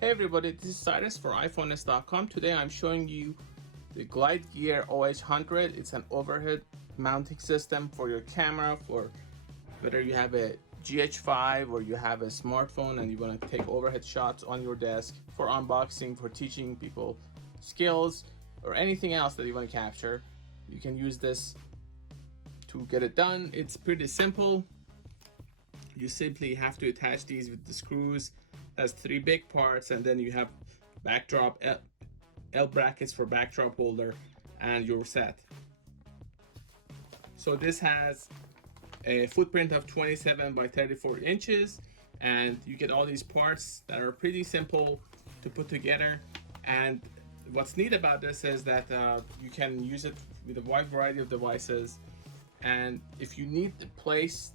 Hey everybody, this is Cyrus for iPhones.com. Today I'm showing you the Glide Gear OH100. It's an overhead mounting system for your camera, for whether you have a GH5 or you have a smartphone and you want to take overhead shots on your desk, for unboxing, for teaching people skills, or anything else that you want to capture. You can use this to get it done. It's pretty simple. You simply have to attach these with the screws. Has three big parts, and then you have backdrop L brackets for backdrop holder, and you're set. So this has a footprint of 27 by 34 inches, and you get all these parts that are pretty simple to put together. And what's neat about this is that you can use it with a wide variety of devices, and if you need the place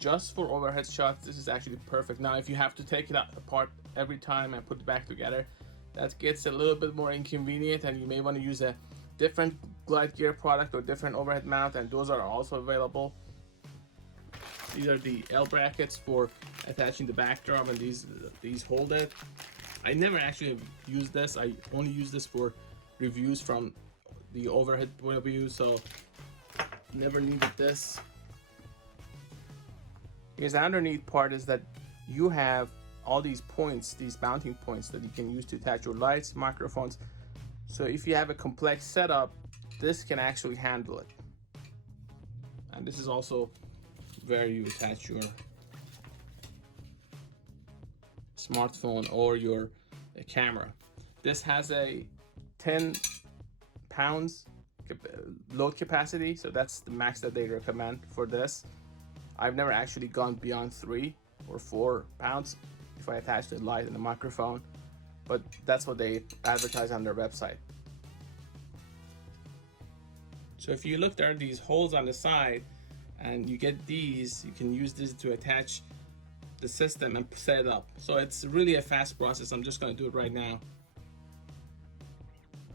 just for overhead shots, this is actually perfect. Now if you have to take it apart every time and put it back together, that gets a little bit more inconvenient, and you may want to use a different Glide Gear product or different overhead mount, and those are also available. These are the L brackets for attaching the backdrop, and these hold it. I never actually used this. I only use this for reviews from the overhead point of view, so never needed this. Because the underneath part is that you have all these points, these mounting points that you can use to attach your lights, microphones. So if you have a complex setup, this can actually handle it. And this is also where you attach your smartphone or your camera. This has a 10 pounds load capacity, so that's the max that they recommend for this. I've never actually gone beyond 3 or 4 pounds if I attach the light and the microphone, but that's what they advertise on their website. So if you look, there are these holes on the side, and you get these, you can use this to attach the system and set it up. So it's really a fast process. I'm just going to do it right now.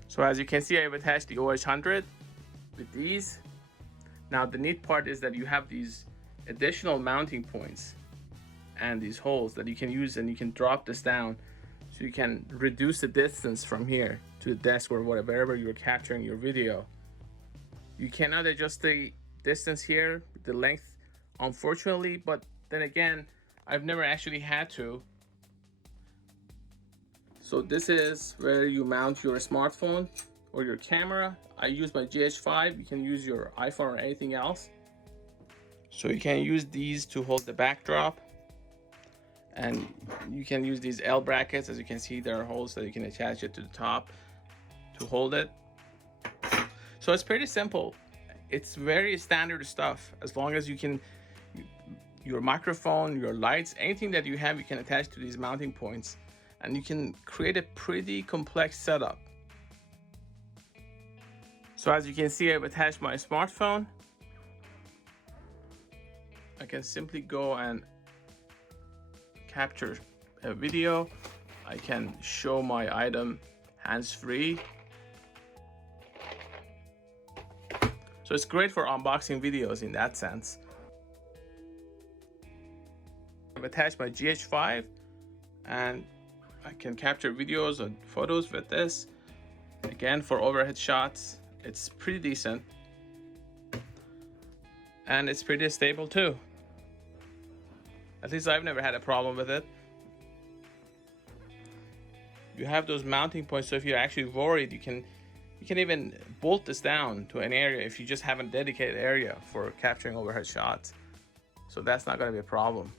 So as you can see, I've attached the OH100 with these. Now the neat part is that you have these additional mounting points and these holes that you can use, and you can drop this down so you can reduce the distance from here to the desk or wherever you're capturing your video. You cannot adjust the distance here, the length, unfortunately, but then again, I've never actually had to. So this is where you mount your smartphone or your camera. I use my GH5. You can use your iPhone or anything else. So you can use these to hold the backdrop, and you can use these L brackets. As you can see, there are holes that you can attach it to the top to hold it. So it's pretty simple. It's very standard stuff. As long as you can, your microphone, your lights, anything that you have, you can attach to these mounting points, and you can create a pretty complex setup. So as you can see, I've attached my smartphone. I can simply go and capture a video. I can show my item hands-free. So it's great for unboxing videos in that sense. I've attached my GH5, and I can capture videos and photos with this. Again, for overhead shots, it's pretty decent. And it's pretty stable too. At least I've never had a problem with it. You have those mounting points, so if you're actually worried, you can even bolt this down to an area if you just have a dedicated area for capturing overhead shots. So that's not going to be a problem.